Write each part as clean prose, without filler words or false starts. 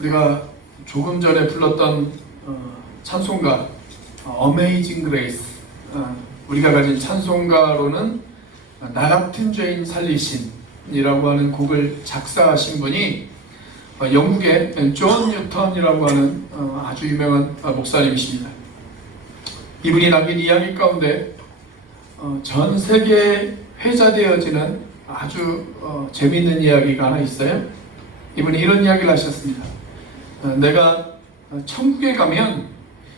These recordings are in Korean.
우리가 조금 전에 불렀던 찬송가 Amazing Grace, 우리가 가진 찬송가로는 나 같은 죄인 살리신이라고 하는 곡을 작사하신 분이 영국의 존 뉴턴이라고 하는 아주 유명한 목사님이십니다. 이분이 남긴 이야기 가운데 전 세계에 회자되어지는 아주 재미있는 이야기가 하나 있어요. 이분이 이런 이야기를 하셨습니다. 내가 천국에 가면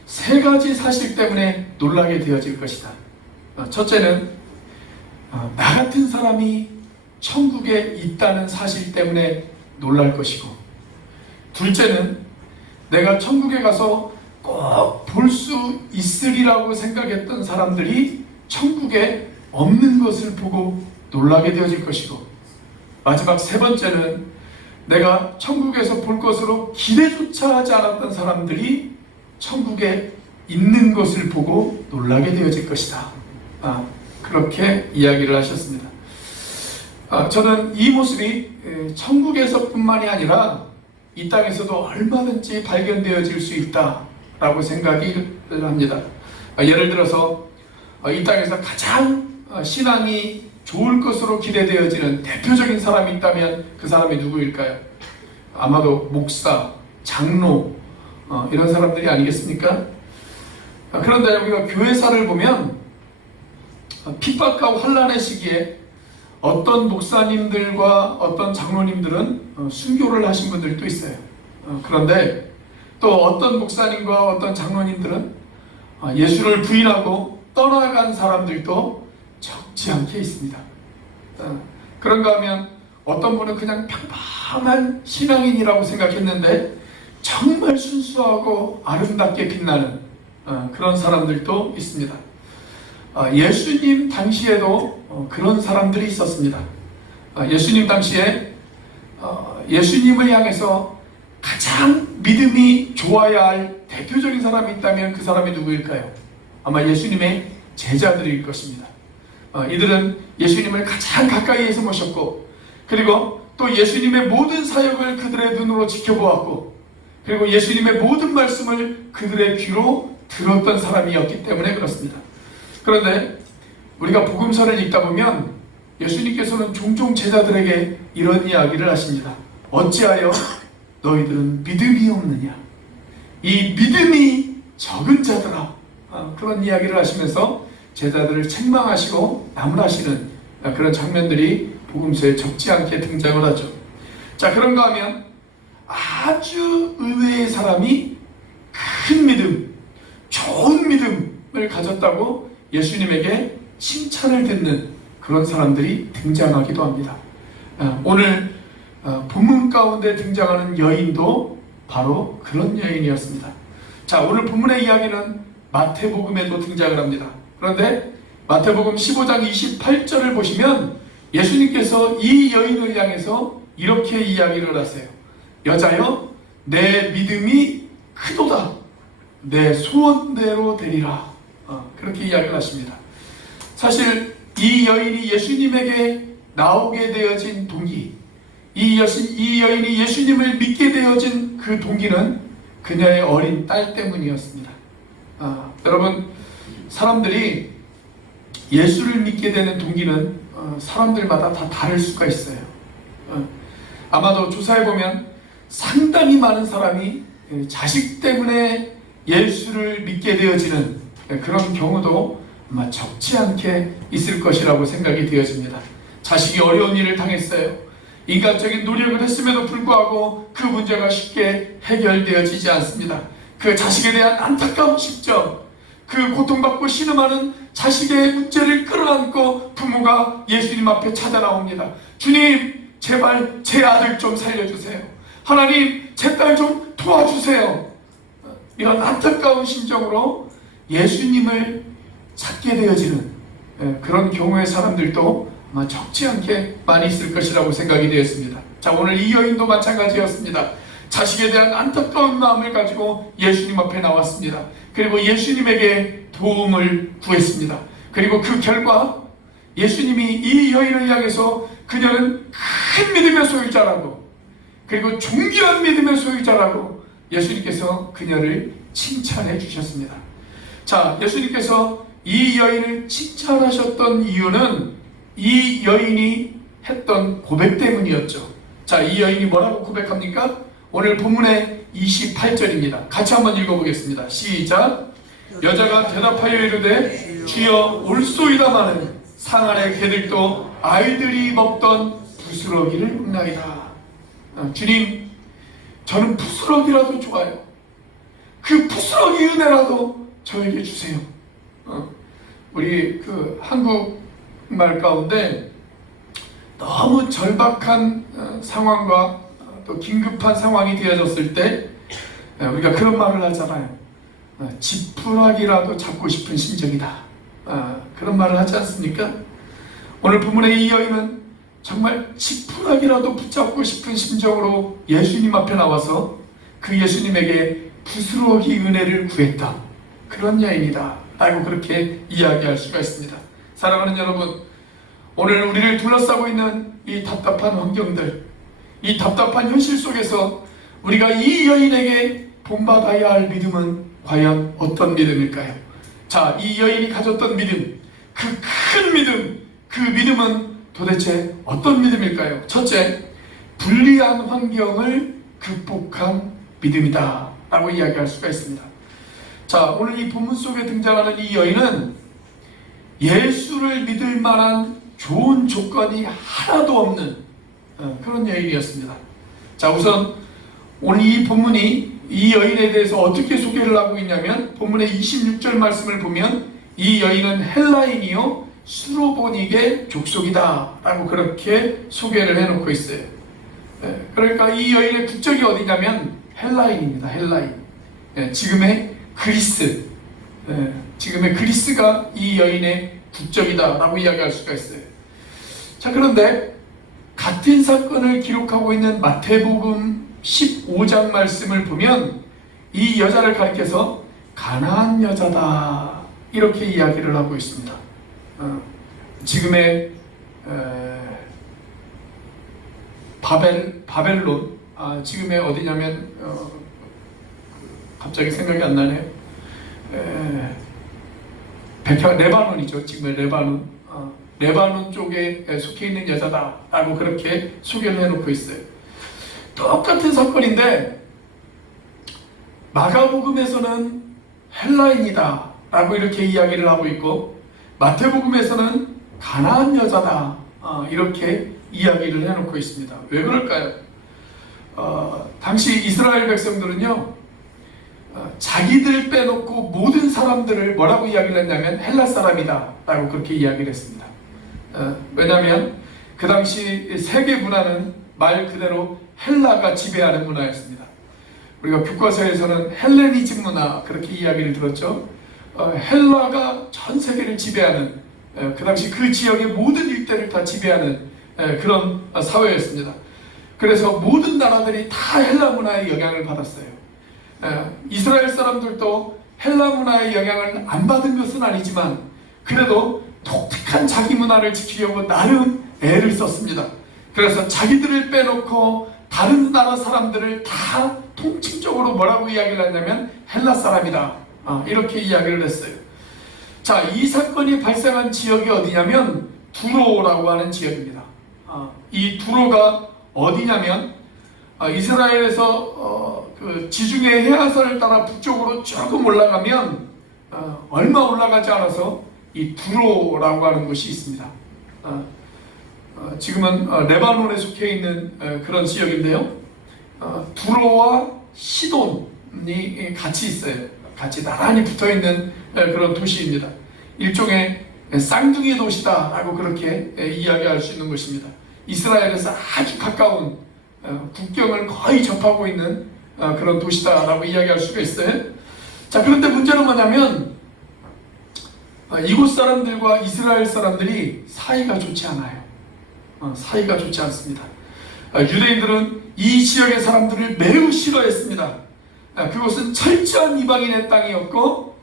세 가지 사실 때문에 놀라게 되어질 것이다. 첫째는 나 같은 사람이 천국에 있다는 사실 때문에 놀랄 것이고, 둘째는 내가 천국에 가서 꼭 볼 수 있으리라고 생각했던 사람들이 천국에 없는 것을 보고 놀라게 되어질 것이고, 마지막 세 번째는 내가 천국에서 볼 것으로 기대조차 하지 않았던 사람들이 천국에 있는 것을 보고 놀라게 되어질 것이다. 그렇게 이야기를 하셨습니다. 저는 이 모습이 천국에서뿐만이 아니라 이 땅에서도 얼마든지 발견되어질 수 있다라고 생각을 합니다. 예를 들어서 이 땅에서 가장 신앙이 좋을 것으로 기대되어지는 대표적인 사람이 있다면 그 사람이 누구일까요? 아마도 목사, 장로, 이런 사람들이 아니겠습니까? 그런데 우리가 교회사를 보면 핍박하고 환난의 시기에 어떤 목사님들과 어떤 장로님들은 순교를 하신 분들도 있어요. 그런데 또 어떤 목사님과 어떤 장로님들은 예수를 부인하고 떠나간 사람들도 적지 않게 있습니다. 그런가 하면 어떤 분은 그냥 평범한 신앙인이라고 생각했는데 정말 순수하고 아름답게 빛나는 그런 사람들도 있습니다. 예수님 당시에도 그런 사람들이 있었습니다. 예수님 당시에 예수님을 향해서 가장 믿음이 좋아야 할 대표적인 사람이 있다면 그 사람이 누구일까요? 아마 예수님의 제자들일 것입니다. 이들은 예수님을 가장 가까이에서 모셨고, 그리고 또 예수님의 모든 사역을 그들의 눈으로 지켜보았고, 그리고 예수님의 모든 말씀을 그들의 귀로 들었던 사람이었기 때문에 그렇습니다. 그런데 우리가 복음서를 읽다 보면 예수님께서는 종종 제자들에게 이런 이야기를 하십니다. 어찌하여 너희들은 믿음이 없느냐? 이 믿음이 적은 자들아. 그런 이야기를 하시면서 제자들을 책망하시고 나무라시는 그런 장면들이 복음서에 적지 않게 등장을 하죠. 자, 그런가 하면 아주 의외의 사람이 큰 믿음, 좋은 믿음을 가졌다고 예수님에게 칭찬을 듣는 그런 사람들이 등장하기도 합니다. 오늘 본문 가운데 등장하는 여인도 바로 그런 여인이었습니다. 자, 오늘 본문의 이야기는 마태복음에도 등장을 합니다. 그런데 마태복음 15장 28절을 보시면 예수님께서 이 여인을 향해서 이렇게 이야기를 하세요. 여자여, 내 믿음이 크도다. 내 소원대로 되리라. 그렇게 이야기를 하십니다. 사실 이 여인이 예수님에게 나오게 되어진 동기, 이 여인이 예수님을 믿게 되어진 그 동기는 그녀의 어린 딸 때문이었습니다. 여러분, 사람들이 예수를 믿게 되는 동기는 사람들마다 다 다를 수가 있어요. 아마도 조사해보면 상당히 많은 사람이 자식 때문에 예수를 믿게 되어지는 그런 경우도 아마 적지 않게 있을 것이라고 생각이 되어집니다. 자식이 어려운 일을 당했어요. 인간적인 노력을 했음에도 불구하고 그 문제가 쉽게 해결되어지지 않습니다. 그 자식에 대한 안타까운 심정, 그 고통받고 신음하는 자식의 문제를 끌어안고 부모가 예수님 앞에 찾아나옵니다. 주님, 제발 제 아들 좀 살려주세요. 하나님, 제 딸 좀 도와주세요. 이런 안타까운 심정으로 예수님을 찾게 되어지는 그런 경우의 사람들도 아마 적지 않게 많이 있을 것이라고 생각이 되었습니다. 자, 오늘 이 여인도 마찬가지였습니다. 자식에 대한 안타까운 마음을 가지고 예수님 앞에 나왔습니다. 그리고 예수님에게 도움을 구했습니다. 그리고 그 결과 예수님이 이 여인을 향해서 그녀는 큰 믿음의 소유자라고, 그리고 존귀한 믿음의 소유자라고 예수님께서 그녀를 칭찬해 주셨습니다. 자, 예수님께서 이 여인을 칭찬하셨던 이유는 이 여인이 했던 고백 때문이었죠. 자, 이 여인이 뭐라고 고백합니까? 오늘 본문의 28절입니다. 같이 한번 읽어보겠습니다. 시작. 여자가 대답하여 이르되 주여 올소이다마는 상 아래 개들도 아이들이 먹던 부스러기를 먹나이다. 주님, 저는 부스러기라도 좋아요. 그 부스러기 은혜라도 저에게 주세요. 우리 그 한국말 가운데 너무 절박한 상황과 또 긴급한 상황이 되어졌을 때 우리가 그런 말을 하잖아요. 지푸라기라도 잡고 싶은 심정이다. 그런 말을 하지 않습니까? 오늘 본문의 이 여인은 정말 지푸라기라도 붙잡고 싶은 심정으로 예수님 앞에 나와서 그 예수님에게 부스러기 은혜를 구했다. 그런 여인이다 라고 그렇게 이야기할 수가 있습니다. 사랑하는 여러분, 오늘 우리를 둘러싸고 있는 이 답답한 환경들, 이 답답한 현실 속에서 우리가 이 여인에게 본받아야 할 믿음은 과연 어떤 믿음일까요? 자, 이 여인이 가졌던 믿음, 그 큰 믿음, 그 믿음은 도대체 어떤 믿음일까요? 첫째, 불리한 환경을 극복한 믿음이다 라고 이야기할 수가 있습니다. 자, 오늘 이 본문 속에 등장하는 이 여인은 예수를 믿을 만한 좋은 조건이 하나도 없는 그런 여인이었습니다. 자, 우선 오늘 이 본문이 이 여인에 대해서 어떻게 소개를 하고 있냐면 본문의 26절 말씀을 보면 이 여인은 헬라인이요 수로보닉의 족속이다 라고 그렇게 소개를 해놓고 있어요. 그러니까 이 여인의 국적이 어디냐면 헬라인입니다. 헬라인. 지금의 그리스. 지금의 그리스가 이 여인의 국적이다 라고 이야기할 수가 있어요. 자, 그런데 같은 사건을 기록하고 있는 마태복음 15장 말씀을 보면 이 여자를 가리켜서 가나안 여자다 이렇게 이야기를 하고 있습니다. 지금의 바벨론, 지금의 어디냐면 갑자기 생각이 안 나네요. 레바논이죠. 지금의 레바논 쪽에 속해 있는 여자다라고 그렇게 소개를 해놓고 있어요. 똑같은 사건인데 마가복음에서는 헬라인이다 라고 이렇게 이야기를 하고 있고 마태복음에서는 가나안 여자다 이렇게 이야기를 해놓고 있습니다. 왜 그럴까요? 당시 이스라엘 백성들은요 자기들 빼놓고 모든 사람들을 뭐라고 이야기를 했냐면 헬라 사람이다 라고 그렇게 이야기를 했습니다. 왜냐하면 그 당시 세계 문화는 말 그대로 헬라가 지배하는 문화였습니다. 우리가 교과서에서는 헬레니즘 문화 그렇게 이야기를 들었죠. 헬라가 전 세계를 지배하는 그 당시 그 지역의 모든 일대를 다 지배하는 그런 사회였습니다. 그래서 모든 나라들이 다 헬라 문화의 영향을 받았어요. 이스라엘 사람들도 헬라 문화의 영향을 안 받은 것은 아니지만 그래도 독특한 자기 문화를 지키려고 나름 애를 썼습니다. 그래서 자기들을 빼놓고 다른 나라 사람들을 다 통칭적으로 뭐라고 이야기를 했냐면 헬라 사람이다 이렇게 이야기를 했어요. 자, 이 사건이 발생한 지역이 어디냐면 두로라고 하는 지역입니다. 이 두로가 어디냐면 이스라엘에서 그 지중해 해안선을 따라 북쪽으로 조금 올라가면 얼마 올라가지 않아서 이 두로라고 하는 곳이 있습니다. 지금은 레바논에 속해 있는 그런 지역인데요. 두로와 시돈이 같이 있어요. 같이 나란히 붙어있는 그런 도시입니다. 일종의 쌍둥이 도시다라고 그렇게 이야기할 수 있는 곳입니다. 이스라엘에서 아주 가까운 국경을 거의 접하고 있는 그런 도시다라고 이야기할 수가 있어요. 자, 그런데 문제는 뭐냐면 이곳 사람들과 이스라엘 사람들이 사이가 좋지 않아요. 사이가 좋지 않습니다. 유대인들은 이 지역의 사람들을 매우 싫어했습니다. 그곳은 철저한 이방인의 땅이었고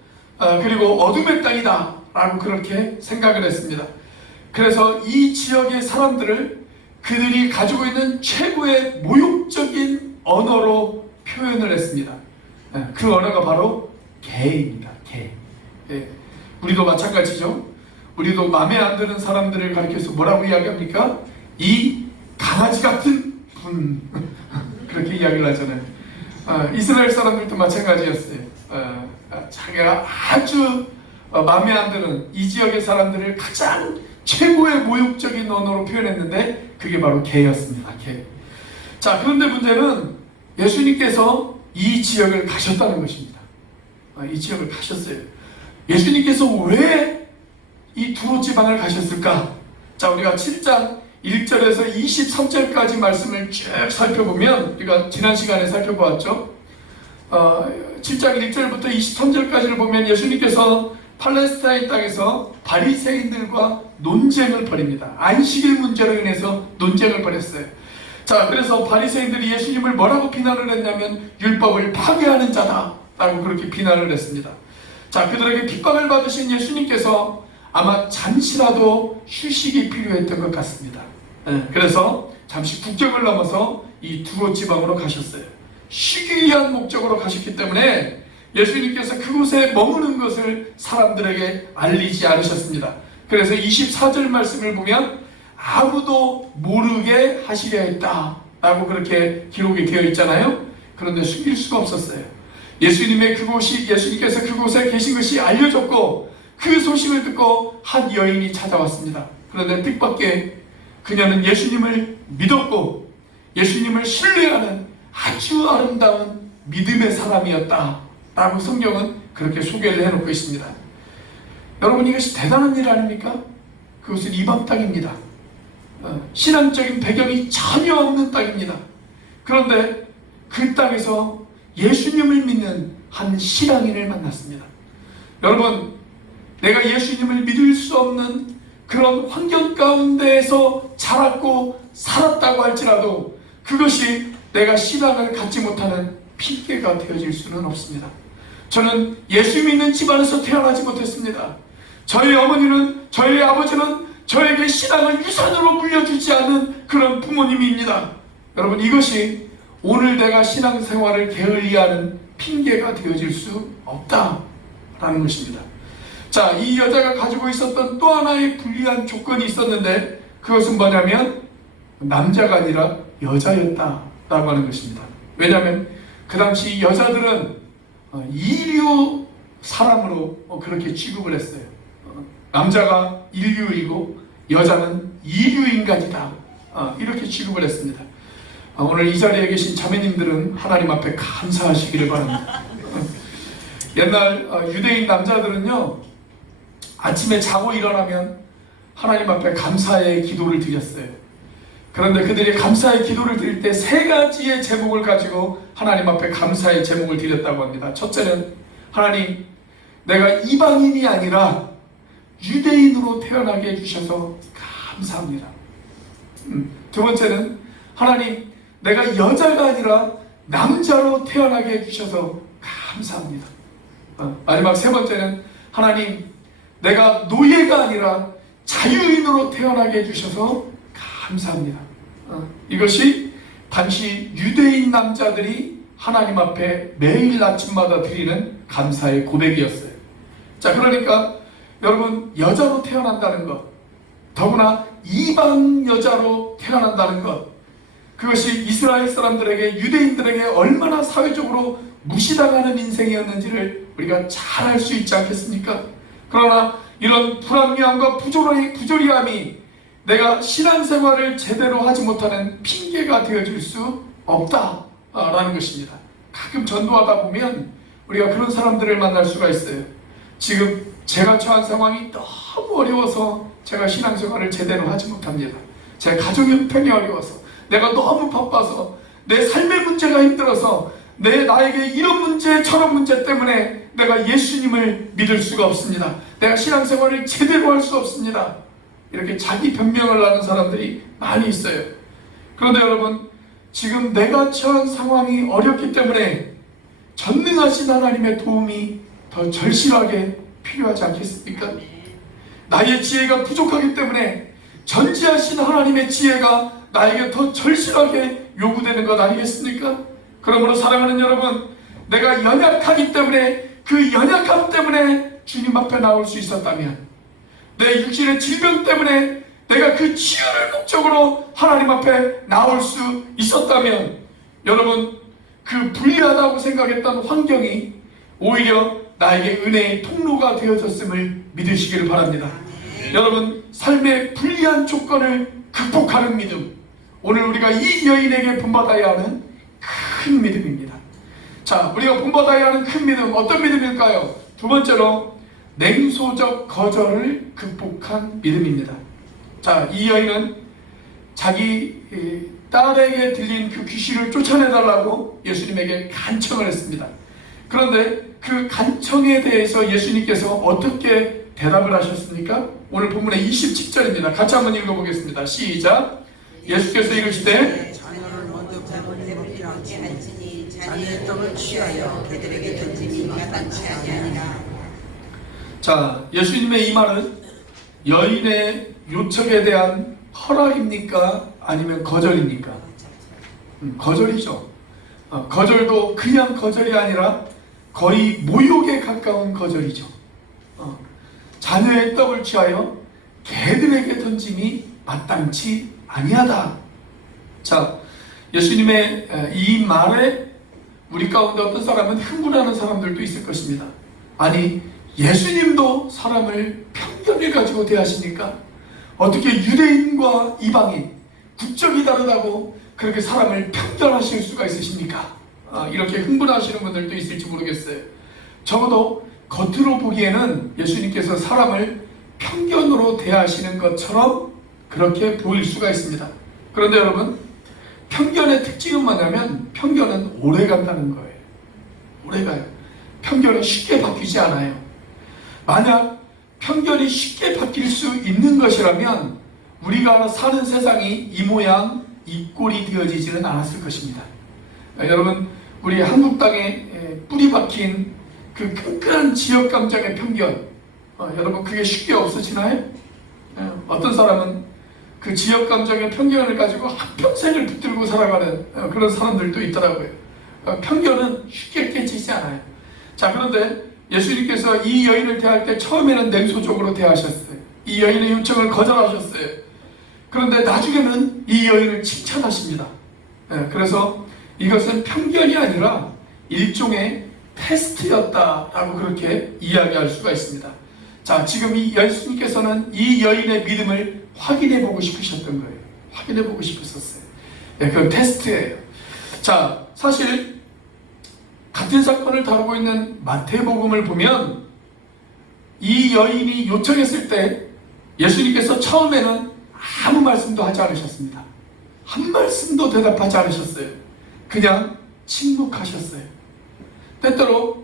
그리고 어둠의 땅이다 라고 그렇게 생각을 했습니다. 그래서 이 지역의 사람들을 그들이 가지고 있는 최고의 모욕적인 언어로 표현을 했습니다. 그 언어가 바로 개입니다. 개. 우리도 마찬가지죠. 우리도 마음에 안 드는 사람들을 가리켜서 뭐라고 이야기합니까? 이 강아지 같은 분. 그렇게 이야기를 하잖아요. 이스라엘 사람들도 마찬가지였어요. 자기가 아주 마음에 안 드는 이 지역의 사람들을 가장 최고의 모욕적인 언어로 표현했는데 그게 바로 개였습니다. 개. 자, 그런데 문제는 예수님께서 이 지역을 가셨다는 것입니다. 이 지역을 가셨어요. 예수님께서 왜 이 두로 지방을 가셨을까? 자, 우리가 7장 1절에서 23절까지 말씀을 쭉 살펴보면, 우리가 지난 시간에 살펴보았죠. 7장 1절부터 23절까지를 보면 예수님께서 팔레스타인 땅에서 바리새인들과 논쟁을 벌입니다. 안식일 문제로 인해서 논쟁을 벌였어요. 자, 그래서 바리새인들이 예수님을 뭐라고 비난을 했냐면 율법을 파괴하는 자다 라고 그렇게 비난을 했습니다. 자, 그들에게 핍박을 받으신 예수님께서 아마 잠시라도 휴식이 필요했던 것 같습니다. 그래서 잠시 국경을 넘어서 이 두로 지방으로 가셨어요. 쉬기 위한 목적으로 가셨기 때문에 예수님께서 그곳에 머무는 것을 사람들에게 알리지 않으셨습니다. 그래서 24절 말씀을 보면 아무도 모르게 하시려 했다 라고 그렇게 기록이 되어 있잖아요. 그런데 숨길 수가 없었어요. 예수님께서 그곳에 계신 것이 알려졌고 그 소식을 듣고 한 여인이 찾아왔습니다. 그런데 뜻밖의 그녀는 예수님을 믿었고 예수님을 신뢰하는 아주 아름다운 믿음의 사람이었다 라고 성경은 그렇게 소개를 해놓고 있습니다. 여러분, 이것이 대단한 일 아닙니까? 그것은 이방 땅입니다. 신앙적인 배경이 전혀 없는 땅입니다. 그런데 그 땅에서 예수님을 믿는 한 신앙인을 만났습니다. 여러분, 내가 예수님을 믿을 수 없는 그런 환경 가운데에서 자랐고 살았다고 할지라도 그것이 내가 신앙을 갖지 못하는 핑계가 되어질 수는 없습니다. 저는 예수 믿는 집안에서 태어나지 못했습니다. 저희 어머니는, 저희 아버지는 저에게 신앙을 유산으로 물려주지 않은 그런 부모님입니다. 여러분, 이것이 오늘 내가 신앙생활을 게을리하는 핑계가 되어질 수 없다라는 것입니다. 자, 이 여자가 가지고 있었던 또 하나의 불리한 조건이 있었는데 그것은 뭐냐면 남자가 아니라 여자였다라고 하는 것입니다. 왜냐하면 그 당시 여자들은 이류 사람으로 그렇게 취급을 했어요. 남자가 인류이고 여자는 이류 인간이다 이렇게 취급을 했습니다. 오늘 이 자리에 계신 자매님들은 하나님 앞에 감사하시기를 바랍니다. 옛날 유대인 남자들은요, 아침에 자고 일어나면 하나님 앞에 감사의 기도를 드렸어요. 그런데 그들이 감사의 기도를 드릴 때 세 가지의 제목을 가지고 하나님 앞에 감사의 제목을 드렸다고 합니다. 첫째는 하나님, 내가 이방인이 아니라 유대인으로 태어나게 해주셔서 감사합니다. 두 번째는 하나님, 내가 여자가 아니라 남자로 태어나게 해주셔서 감사합니다. 마지막 세 번째는 하나님, 내가 노예가 아니라 자유인으로 태어나게 해주셔서 감사합니다. 이것이 당시 유대인 남자들이 하나님 앞에 매일 아침마다 드리는 감사의 고백이었어요. 자, 그러니까 여러분, 여자로 태어난다는 것, 더구나 이방 여자로 태어난다는 것, 그것이 이스라엘 사람들에게, 유대인들에게 얼마나 사회적으로 무시당하는 인생이었는지를 우리가 잘 알 수 있지 않겠습니까? 그러나 이런 불합리함과 부조리함이 내가 신앙생활을 제대로 하지 못하는 핑계가 되어질 수 없다라는 것입니다. 가끔 전도하다 보면 우리가 그런 사람들을 만날 수가 있어요. 지금 제가 처한 상황이 너무 어려워서 제가 신앙생활을 제대로 하지 못합니다. 제 가정 형편이 어려워서, 내가 너무 바빠서, 내 삶의 문제가 힘들어서, 나에게 이런 문제 저런 문제 때문에 내가 예수님을 믿을 수가 없습니다. 내가 신앙생활을 제대로 할 수 없습니다. 이렇게 자기 변명을 하는 사람들이 많이 있어요. 그런데 여러분, 지금 내가 처한 상황이 어렵기 때문에 전능하신 하나님의 도움이 더 절실하게 필요하지 않겠습니까? 나의 지혜가 부족하기 때문에 전지하신 하나님의 지혜가 나에게 더 절실하게 요구되는 것 아니겠습니까? 그러므로 사랑하는 여러분, 내가 연약하기 때문에, 그 연약함 때문에 주님 앞에 나올 수 있었다면, 내 육신의 질병 때문에 내가 그 치유를 목적으로 하나님 앞에 나올 수 있었다면, 여러분, 그 불리하다고 생각했던 환경이 오히려 나에게 은혜의 통로가 되어졌음을 믿으시기를 바랍니다. 여러분, 삶의 불리한 조건을 극복하는 믿음, 오늘 우리가 이 여인에게 본받아야 하는 큰 믿음입니다. 자, 우리가 본받아야 하는 큰 믿음, 어떤 믿음일까요? 두 번째로 냉소적 거절을 극복한 믿음입니다. 자, 이 여인은 자기 딸에게 들린 그 귀신을 쫓아내달라고 예수님에게 간청을 했습니다. 그런데 그 간청에 대해서 예수님께서 어떻게 대답을 하셨습니까? 오늘 본문의 27절입니다. 같이 한번 읽어보겠습니다. 시작. 예수께서 이르시되 자녀를 먼저 배불리 먹지 않으니 자녀의 떡을 취하여 그들에게 던짐이 마땅치 아니하니라. 자, 예수님의 이 말은 여인의 요청에 대한 허락입니까? 아니면 거절입니까? 거절이죠. 거절도 그냥 거절이 아니라 거의 모욕에 가까운 거절이죠. 자녀의 떡을 취하여 개들에게 던짐이 마땅치 아니하다. 자, 예수님의 이 말에 우리 가운데 어떤 사람은 흥분하는 사람들도 있을 것입니다. 아니, 예수님도 사람을 편견을 가지고 대하십니까? 어떻게 유대인과 이방인, 국적이 다르다고 그렇게 사람을 편견하실 수가 있으십니까? 이렇게 흥분하시는 분들도 있을지 모르겠어요. 적어도 겉으로 보기에는 예수님께서 사람을 편견으로 대하시는 것처럼 그렇게 보일 수가 있습니다. 그런데 여러분, 편견의 특징은 뭐냐면 편견은 오래 간다는 거예요. 오래 가요. 편견은 쉽게 바뀌지 않아요. 만약 편견이 쉽게 바뀔 수 있는 것이라면 우리가 사는 세상이 이 모양 이 꼴이 되어지지는 않았을 것입니다. 여러분, 우리 한국 땅에 뿌리 박힌 그 끈끈한 지역 감정의 편견, 여러분 그게 쉽게 없어지나요? 어떤 사람은 그 지역 감정의 편견을 가지고 한평생을 붙들고 살아가는 그런 사람들도 있더라고요. 편견은 쉽게 깨지지 않아요. 자, 그런데 예수님께서 이 여인을 대할 때 처음에는 냉소적으로 대하셨어요. 이 여인의 요청을 거절하셨어요. 그런데 나중에는 이 여인을 칭찬하십니다. 그래서 이것은 편견이 아니라 일종의 테스트였다라고 그렇게 이야기할 수가 있습니다. 자, 지금 이 예수님께서는 이 여인의 믿음을 확인해 보고 싶으셨던 거예요. 확인해 보고 싶으셨어요. 그건 테스트예요. 자, 사실 같은 사건을 다루고 있는 마태복음을 보면 이 여인이 요청했을 때 예수님께서 처음에는 아무 말씀도 하지 않으셨습니다. 한 말씀도 대답하지 않으셨어요. 그냥 침묵하셨어요. 때때로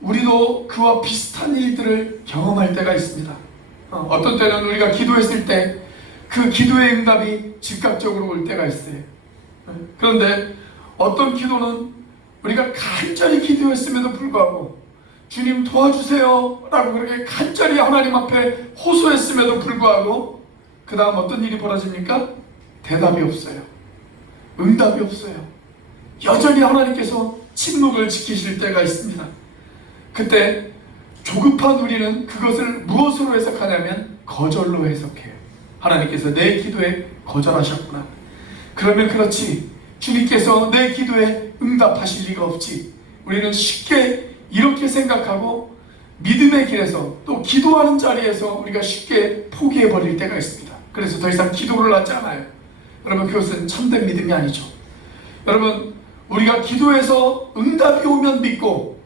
우리도 그와 비슷한 일들을 경험할 때가 있습니다. 어떤 때는 우리가 기도했을 때 그 기도의 응답이 즉각적으로 올 때가 있어요. 그런데 어떤 기도는 우리가 간절히 기도했음에도 불구하고 주님 도와주세요 라고 그렇게 간절히 하나님 앞에 호소했음에도 불구하고 그 다음 어떤 일이 벌어집니까? 대답이 없어요. 응답이 없어요. 여전히 하나님께서 침묵을 지키실 때가 있습니다. 그때 조급한 우리는 그것을 무엇으로 해석하냐면 거절로 해석해요. 하나님께서 내 기도에 거절하셨구나. 그러면 그렇지, 주님께서 내 기도에 응답하실 리가 없지. 우리는 쉽게 이렇게 생각하고 믿음의 길에서 또 기도하는 자리에서 우리가 쉽게 포기해버릴 때가 있습니다. 그래서 더 이상 기도를 하지 않아요. 여러분, 그것은 참된 믿음이 아니죠. 여러분, 우리가 기도해서 응답이 오면 믿고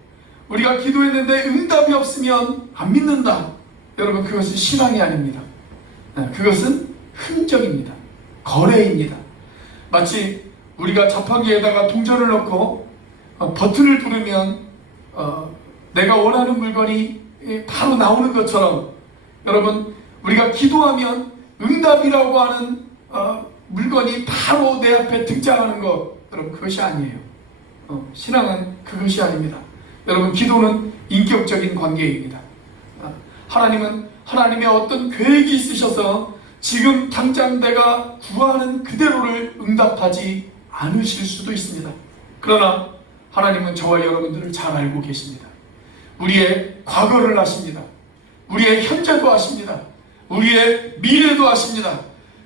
우리가 기도했는데 응답이 없으면 안 믿는다. 여러분, 그것은 신앙이 아닙니다. 그것은 흔적입니다. 거래입니다. 마치 우리가 자판기에다가 동전을 넣고 버튼을 누르면 내가 원하는 물건이 바로 나오는 것처럼 여러분, 우리가 기도하면 응답이라고 하는 물건이 바로 내 앞에 등장하는 것, 여러분, 그것이 아니에요. 신앙은 그것이 아닙니다. 여러분, 기도는 인격적인 관계입니다. 하나님은 하나님의 어떤 계획이 있으셔서 지금 당장 내가 구하는 그대로를 응답하지 않으실 수도 있습니다. 그러나 하나님은 저와 여러분들을 잘 알고 계십니다. 우리의 과거를 아십니다. 우리의 현재도 아십니다. 우리의 미래도 아십니다.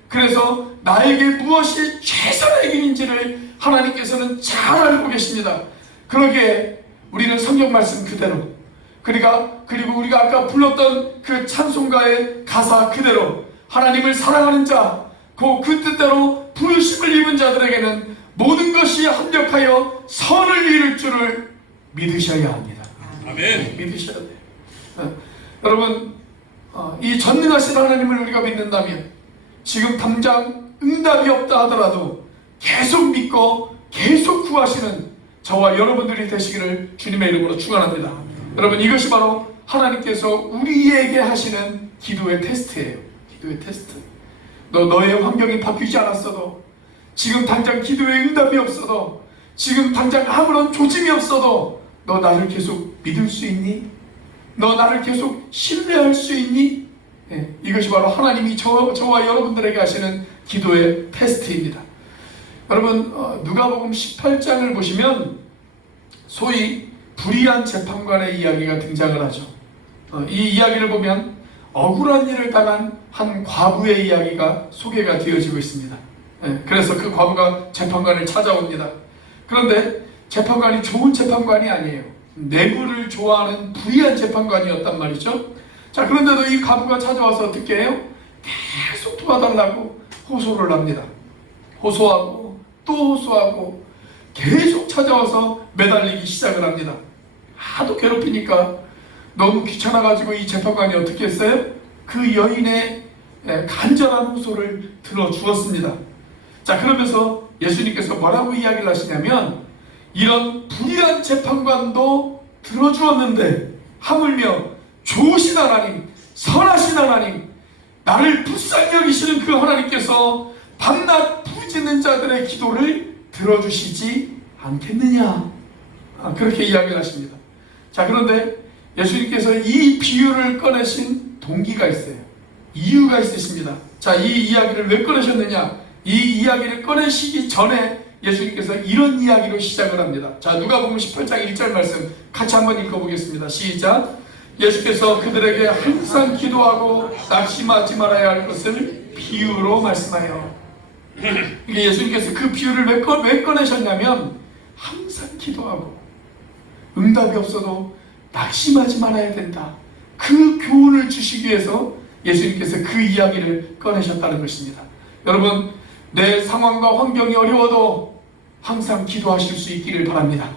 그래서 나에게 무엇이 최선의 길인지를 하나님께서는 잘 알고 계십니다. 그러기에 우리는 성경 말씀 그대로, 그리고 우리가 아까 불렀던 그 찬송가의 가사 그대로 하나님을 사랑하는 자, 그 뜻대로 부르심을 입은 자들에게는 모든 것이 합력하여 선을 이룰 줄을 믿으셔야 합니다. 아멘. 믿으셔야 돼요. 여러분, 이 전능하신 하나님을 우리가 믿는다면 지금 당장 응답이 없다 하더라도 계속 믿고 계속 구하시는 저와 여러분들이 되시기를 주님의 이름으로 축원합니다. 여러분, 이것이 바로 하나님께서 우리에게 하시는 기도의 테스트예요. 기도의 테스트. 너의 환경이 바뀌지 않았어도, 지금 당장 기도에 응답이 없어도, 지금 당장 아무런 조짐이 없어도 너 나를 계속 믿을 수 있니? 너 나를 계속 신뢰할 수 있니? 이것이 바로 하나님이 저와 여러분들에게 하시는 기도의 테스트입니다. 여러분, 누가복음 18장을 보시면 소위 불의한 재판관의 이야기가 등장을 하죠. 이 이야기를 보면 억울한 일을 당한 한 과부의 이야기가 소개가 되어지고 있습니다. 그래서 그 과부가 재판관을 찾아옵니다. 그런데 재판관이 좋은 재판관이 아니에요. 뇌물을 좋아하는 불의한 재판관이었단 말이죠. 자, 그런데도 이 과부가 찾아와서 어떻게 해요? 계속 도와달라고 호소를 합니다. 호소하고 또 호소하고 계속 찾아와서 매달리기 시작을 합니다. 하도 괴롭히니까 너무 귀찮아가지고 이 재판관이 어떻게 했어요? 그 여인의 간절한 호소를 들어주었습니다. 자, 그러면서 예수님께서 뭐라고 이야기를 하시냐면, 이런 불의한 재판관도 들어주었는데 하물며 좋으신 하나님, 선하신 하나님, 나를 불쌍히 여기시는 그 하나님께서 밤낮 부르짖는 자들의 기도를 들어주시지 않겠느냐, 그렇게 이야기를 하십니다. 자, 그런데 예수님께서 이 비유를 꺼내신 동기가 있어요. 이유가 있으십니다. 자, 이 이야기를 왜 꺼내셨느냐? 이 이야기를 꺼내시기 전에 예수님께서 이런 이야기로 시작을 합니다. 자, 누가복음 18장 1절 말씀 같이 한번 읽어보겠습니다. 시작. 예수께서 그들에게 항상 기도하고 낙심하지 말아야 할 것을 비유로 말씀하여. 이게 예수님께서 그 비유를 왜 꺼내셨냐면, 항상 기도하고 응답이 없어도 낙심하지 말아야 된다, 그 교훈을 주시기 위해서 예수님께서 그 이야기를 꺼내셨다는 것입니다. 여러분, 내 상황과 환경이 어려워도 항상 기도하실 수 있기를 바랍니다.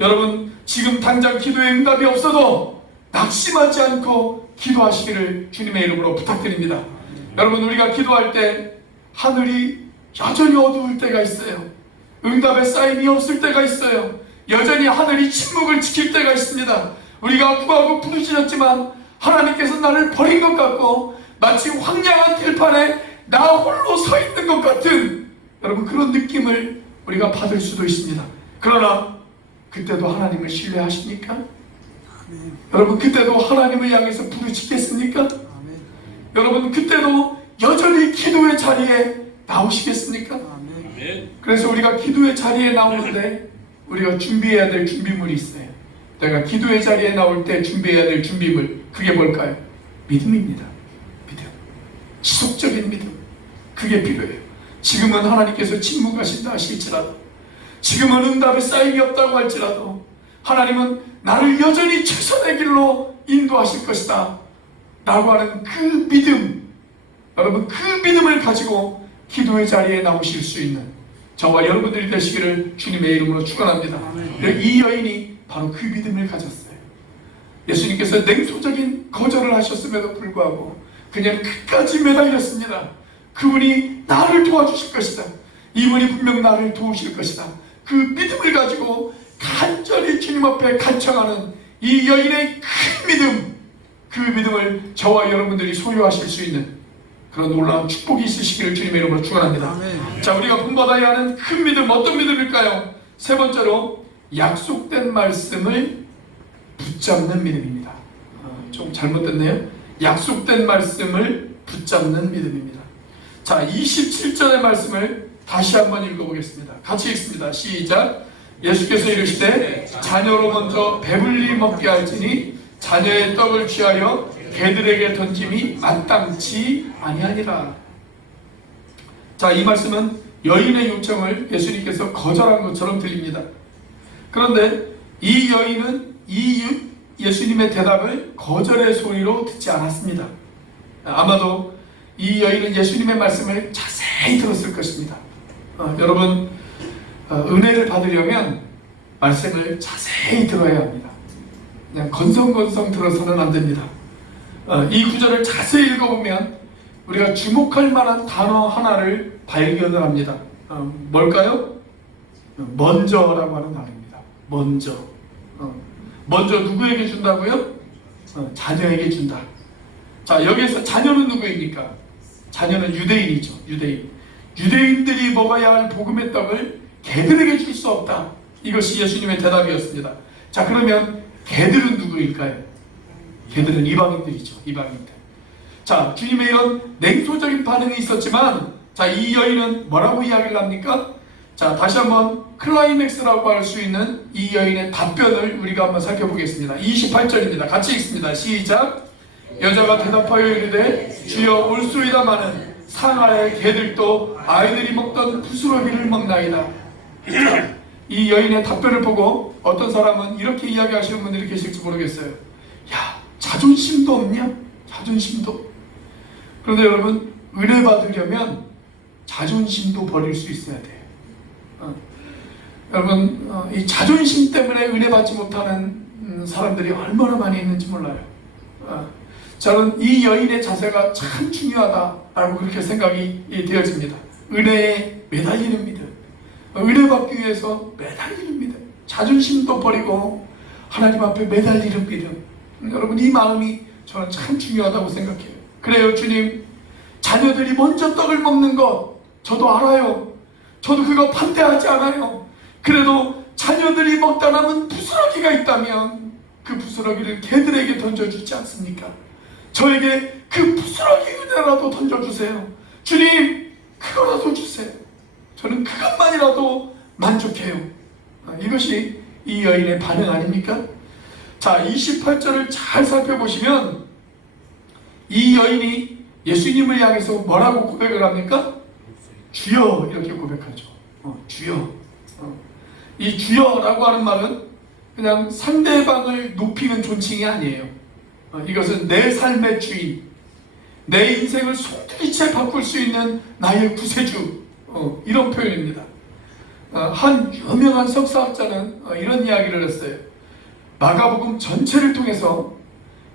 여러분, 지금 당장 기도에 응답이 없어도 낙심하지 않고 기도하시기를 주님의 이름으로 부탁드립니다. 여러분, 우리가 기도할 때 하늘이 여전히 어두울 때가 있어요. 응답의 사인이 없을 때가 있어요. 여전히 하늘이 침묵을 지킬 때가 있습니다. 우리가 구하고 부르짖었지만 하나님께서 나를 버린 것 같고 마치 황량한 들판에 나 홀로 서 있는 것 같은, 여러분, 그런 느낌을 우리가 받을 수도 있습니다. 그러나 그때도 하나님을 신뢰하십니까? 아멘. 여러분, 그때도 하나님을 향해서 부르짖겠습니까? 아멘. 여러분, 그때도 여전히 기도의 자리에 나오시겠습니까? 아멘. 그래서 우리가 기도의 자리에 나오는데 우리가 준비해야 될 준비물이 있어요. 내가 기도의 자리에 나올 때 준비해야 될 준비물, 그게 뭘까요? 믿음입니다. 믿음. 지속적인 믿음. 그게 필요해요. 지금은 하나님께서 침묵하신다 하실지라도, 지금은 응답의 사인이 없다고 할지라도 하나님은 나를 여전히 최선의 길로 인도하실 것이다 라고 하는 그 믿음, 여러분, 그 믿음을 가지고 기도의 자리에 나오실 수 있는 저와 여러분들이 되시기를 주님의 이름으로 축원합니다. 이 여인이 바로 그 믿음을 가졌어요. 예수님께서 냉소적인 거절을 하셨음에도 불구하고 그냥 끝까지 매달렸습니다. 그분이 나를 도와주실 것이다, 이분이 분명 나를 도우실 것이다, 그 믿음을 가지고 간절히 주님 앞에 간청하는 이 여인의 큰 믿음, 그 믿음을 저와 여러분들이 소유하실 수 있는 그런 놀라운 축복이 있으시기를 주님의 이름으로 축원합니다. 아멘. 자, 우리가 본받아야 하는 큰 믿음, 어떤 믿음일까요? 세 번째로 약속된 말씀을 붙잡는 믿음입니다. 좀 잘못됐네요. 약속된 말씀을 붙잡는 믿음입니다. 자, 27절의 말씀을 다시 한번 읽어보겠습니다. 같이 읽습니다. 시작. 예수께서 이르시되 자녀로 먼저 배불리 먹게 할지니 자녀의 떡을 취하여 개들에게 던짐이 마땅치 아니하니라. 자, 이 말씀은 여인의 요청을 예수님께서 거절한 것처럼 들립니다. 그런데 이 여인은 예수님의 대답을 거절의 소리로 듣지 않았습니다. 아마도 이 여인은 예수님의 말씀을 자세히 들었을 것입니다. 여러분, 은혜를 받으려면 말씀을 자세히 들어야 합니다. 그냥 건성건성 들어서는 안 됩니다. 이 구절을 자세히 읽어보면 우리가 주목할 만한 단어 하나를 발견을 합니다. 뭘까요? 먼저라고 하는 단어입니다. 먼저. 먼저 누구에게 준다고요? 자녀에게 준다. 자, 여기에서 자녀는 누구입니까? 자녀는 유대인이죠. 유대인들이 먹어야 할 복음의 떡을 개들에게 줄 수 없다. 이것이 예수님의 대답이었습니다. 자, 그러면 개들은 누구일까요? 개들은 이방인들이죠. 이방인들. 자, 주님의 이런 냉소적인 반응이 있었지만, 자, 이 여인은 뭐라고 이야기를 합니까? 자, 다시 한번 클라이맥스라고 할 수 있는 이 여인의 답변을 우리가 한번 살펴보겠습니다. 28절입니다. 같이 읽습니다. 시작. 여자가 대답하여 이르되 주여 올소이다마는 상하의 개들도 아이들이 먹던 부스러기를 먹나이다. 자, 이 여인의 답변을 보고 어떤 사람은 이렇게 이야기하시는 분들이 계실지 모르겠어요. 야, 자존심도 없냐? 자존심도. 그런데 여러분, 은혜 받으려면 자존심도 버릴 수 있어야 돼요. 여러분, 이 자존심 때문에 은혜 받지 못하는 사람들이 얼마나 많이 있는지 몰라요. 저는 이 여인의 자세가 참 중요하다라고 그렇게 생각이 되어집니다. 은혜에 매달리는 믿음, 은혜 받기 위해서 매달리는 믿음, 자존심도 버리고 하나님 앞에 매달리는 믿음. 여러분, 이 마음이 저는 참 중요하다고 생각해요. 그래요, 주님, 자녀들이 먼저 떡을 먹는 것 저도 알아요. 저도 그거 반대하지 않아요. 그래도 자녀들이 먹다 남은 부스러기가 있다면 그 부스러기를 개들에게 던져주지 않습니까? 저에게 그 부스러기 은혜라도 던져주세요. 주님, 그거라도 주세요. 저는 그것만이라도 만족해요. 이것이 이 여인의 반응 아닙니까? 자, 28절을 잘 살펴보시면 이 여인이 예수님을 향해서 뭐라고 고백을 합니까? 주여, 이렇게 고백하죠. 주여. 이 주여라고 하는 말은 그냥 상대방을 높이는 존칭이 아니에요. 이것은 내 삶의 주인, 내 인생을 송두리째 바꿀 수 있는 나의 구세주, 이런 표현입니다. 한 유명한 석사학자는 이런 이야기를 했어요. 마가복음 전체를 통해서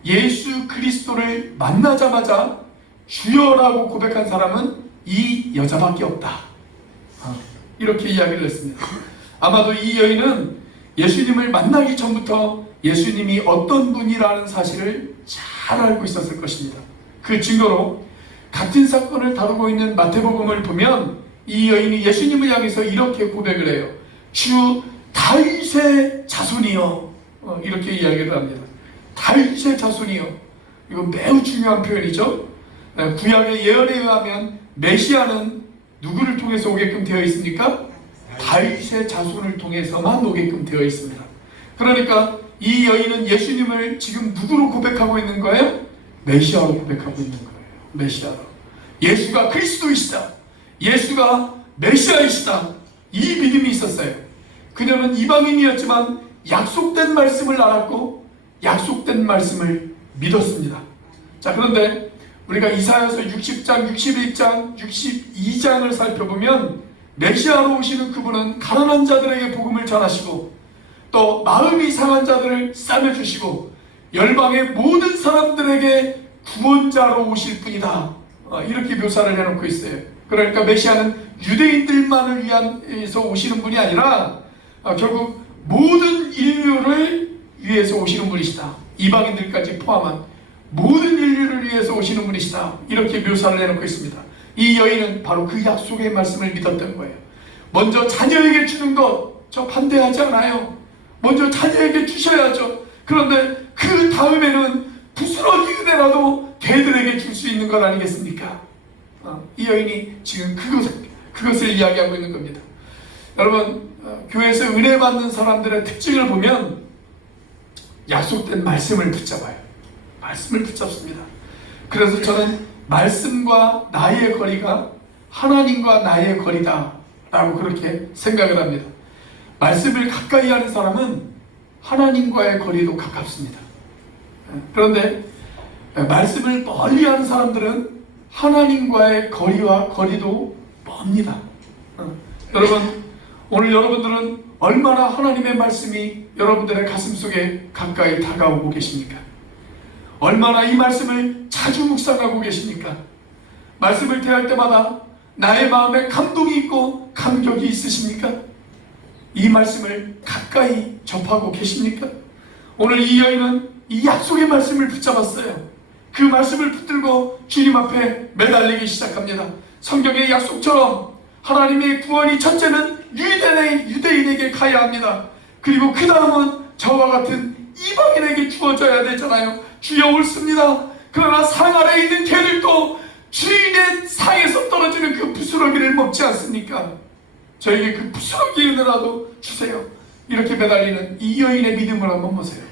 예수 그리스도를 만나자마자 주여라고 고백한 사람은 이 여자밖에 없다. 이렇게 이야기를 했습니다. 아마도 이 여인은 예수님을 만나기 전부터 예수님이 어떤 분이라는 사실을 잘 알고 있었을 것입니다. 그 증거로 같은 사건을 다루고 있는 마태복음을 보면 이 여인이 예수님을 향해서 이렇게 고백을 해요. 주 다윗의 자손이여. 이렇게 이야기를 합니다. 다윗의 자손이여. 이거 매우 중요한 표현이죠. 구약의 예언에 의하면 메시아는 누구를 통해서 오게끔 되어 있습니까? 다윗의 자손을 통해서만 오게끔 되어 있습니다. 그러니까 이 여인은 예수님을 지금 누구로 고백하고 있는 거예요? 메시아로 고백하고 있는 거예요. 메시아로. 예수가 그리스도이시다. 예수가 메시아이시다. 이 믿음이 있었어요. 그녀는 이방인이었지만 약속된 말씀을 알았고 약속된 말씀을 믿었습니다. 자, 그런데 우리가 이사야서 60장, 61장, 62장을 살펴보면 메시아로 오시는 그분은 가난한 자들에게 복음을 전하시고 또 마음이 상한 자들을 싸매주시고 열방의 모든 사람들에게 구원자로 오실 분이다. 이렇게 묘사를 해놓고 있어요. 그러니까 메시아는 유대인들만을 위해서 오시는 분이 아니라 결국 모든 인류를 위해서 오시는 분이시다. 이방인들까지 포함한 모든 인류를 위해서 오시는 분이시다. 이렇게 묘사를 해놓고 있습니다. 이 여인은 바로 그 약속의 말씀을 믿었던 거예요. 먼저 자녀에게 주는 것, 저 반대하지 않아요. 먼저 자녀에게 주셔야죠. 그런데 그 다음에는 부스러기 은혜라도 개들에게 줄 수 있는 것 아니겠습니까? 이 여인이 지금 그것을 이야기하고 있는 겁니다. 여러분, 교회에서 은혜 받는 사람들의 특징을 보면 약속된 말씀을 붙잡아요. 말씀을 붙잡습니다. 그래서 저는 말씀과 나의 거리가 하나님과 나의 거리다 라고 그렇게 생각을 합니다. 말씀을 가까이 하는 사람은 하나님과의 거리도 가깝습니다. 그런데 말씀을 멀리 하는 사람들은 하나님과의 거리도 멉니다. 여러분, 오늘 여러분들은 얼마나 하나님의 말씀이 여러분들의 가슴 속에 가까이 다가오고 계십니까? 얼마나 이 말씀을 자주 묵상하고 계십니까? 말씀을 대할 때마다 나의 마음에 감동이 있고 감격이 있으십니까? 이 말씀을 가까이 접하고 계십니까? 오늘 이 여인은 이 약속의 말씀을 붙잡았어요. 그 말씀을 붙들고 주님 앞에 매달리기 시작합니다. 성경의 약속처럼 하나님의 구원이 첫째는 유대인에게 가야 합니다. 그리고 그 다음은 저와 같은 이방인에게 주어져야 되잖아요. 주여 옳습니다. 그러나 상 아래에 있는 개들도 주인의 상에서 떨어지는 그 부스러기를 먹지 않습니까? 저에게 그 부스러기라도 주세요. 이렇게 매달리는 이 여인의 믿음을 한번 보세요.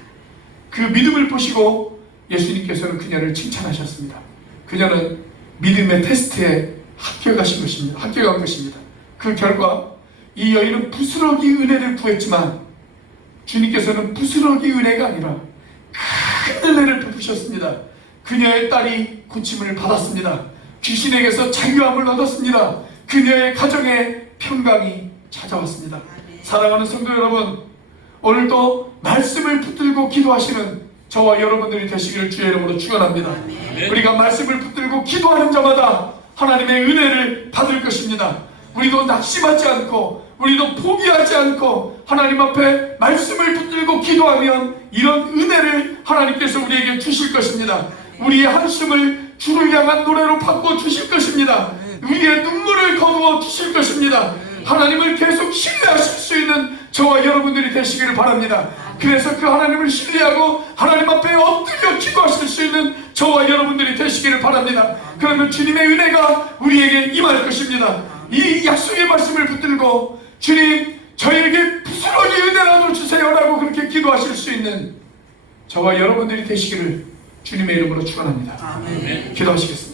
그 믿음을 보시고 예수님께서는 그녀를 칭찬하셨습니다. 그녀는 믿음의 테스트에 합격한 것입니다. 그 결과 이 여인은 부스러기 은혜를 구했지만 주님께서는 부스러기 은혜가 아니라 큰 은혜를 베푸셨습니다. 그녀의 딸이 고침을 받았습니다. 귀신에게서 자유함을 얻었습니다. 그녀의 가정에 평강이 찾아왔습니다. 사랑하는 성도 여러분, 오늘도 말씀을 붙들고 기도하시는 저와 여러분들이 되시기를 주의 이름으로 축원합니다. 우리가 말씀을 붙들고 기도하는 자마다 하나님의 은혜를 받을 것입니다. 우리도 낙심하지 않고 우리도 포기하지 않고 하나님 앞에 말씀을 붙들고 기도하면 이런 은혜를 하나님께서 우리에게 주실 것입니다. 우리의 한숨을 주를 향한 노래로 바꿔 주실 것입니다. 우리의 눈물을 거두어 주실 것입니다. 하나님을 계속 신뢰하실 수 있는 저와 여러분들이 되시기를 바랍니다. 그래서 그 하나님을 신뢰하고 하나님 앞에 엎드려 기도하실 수 있는 저와 여러분들이 되시기를 바랍니다. 그러면 주님의 은혜가 우리에게 임할 것입니다. 이 약속의 말씀을 붙들고 주님, 저에게 부스러기 은혜라도 주세요라고 그렇게 기도하실 수 있는 저와 여러분들이 되시기를 주님의 이름으로 축원합니다. 아멘. 기도하시겠습니다.